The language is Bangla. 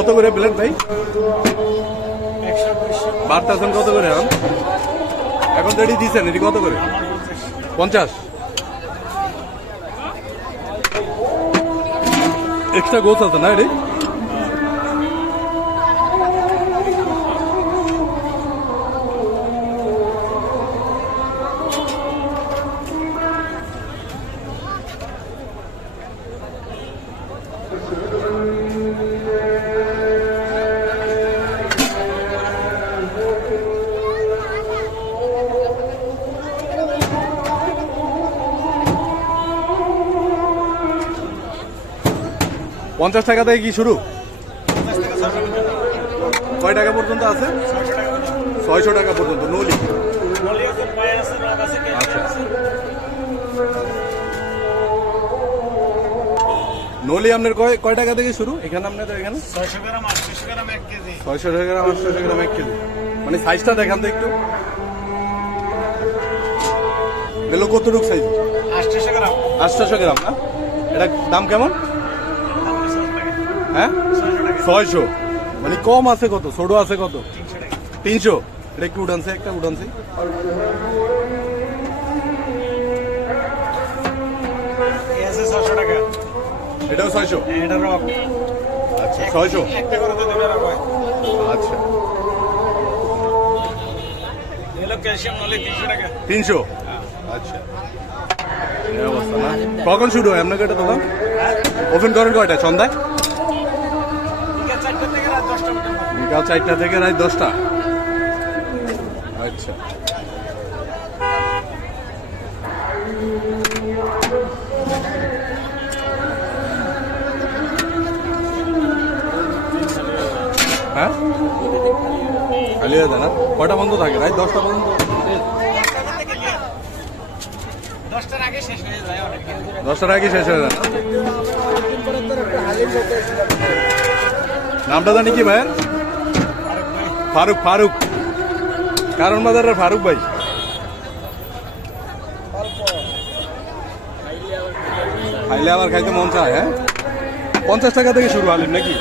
কত করে প্লেট ভাই? বাড়তেছেন কত করে এখন? এখন তো এটি দিচ্ছেন, এটি কত করে? 50। এক্সট্রা গোছ আছে না এটি? পঞ্চাশ টাকা থেকে কি শুরু? কয় টাকা পর্যন্ত আছে? 600 টাকা পর্যন্ত। নলি আচ্ছা, নলি আপনার কয় টাকা থেকে শুরু এখানে? আপনাদের এখানে 600 গ্রাম 800 গ্রাম 1 কেজি। 600 গ্রাম 800 গ্রাম 1 কেজি। মানে সাইজটা দেখান তো একটু। এগুলো কতটুকু সাইজ? 800 গ্রাম। 800 গ্রাম না? এটা দাম কেমন? হ্যাঁ 600। মানে কম আছে কত? ছোট আছে কত? 300। এটা কি উড়ানছে? একটা উড়ানছে। এই আছে 600 টাকা। এটাও 600। এটা রক। আচ্ছা 600। একটা করে তো দুটো রক হয়। আচ্ছা এগুলো ক্যালসিয়াম নলে 300 টাকা। 300। আচ্ছা এই অবস্থা না? কখন শুরু হয় আপনাকে এটা দোকান? ওপেন করেন কয়টা? সন্ধ্যায়? বিকাল 4টা থেকে রাত 10টা পর্যন্ত। বিকাল 4টা থেকে রাত 10টা। আচ্ছা হ্যাঁ খালি হয়ে যায় না? কয়টা বন্ধ থাকে? রাত 10টা পর্যন্ত? 10টার আগে শেষ হয়ে যায় অনেক। 10টার আগে শেষ হয়ে যায় না? নামটা জানি কি ভাইয়ের? ফারুক। ফারুক কারণ বাজারের ফারুক ভাই। খাইলে আবার খাইতে মন চায়। হ্যাঁ 50 টাকা থেকে শুরু হালিম নাকি?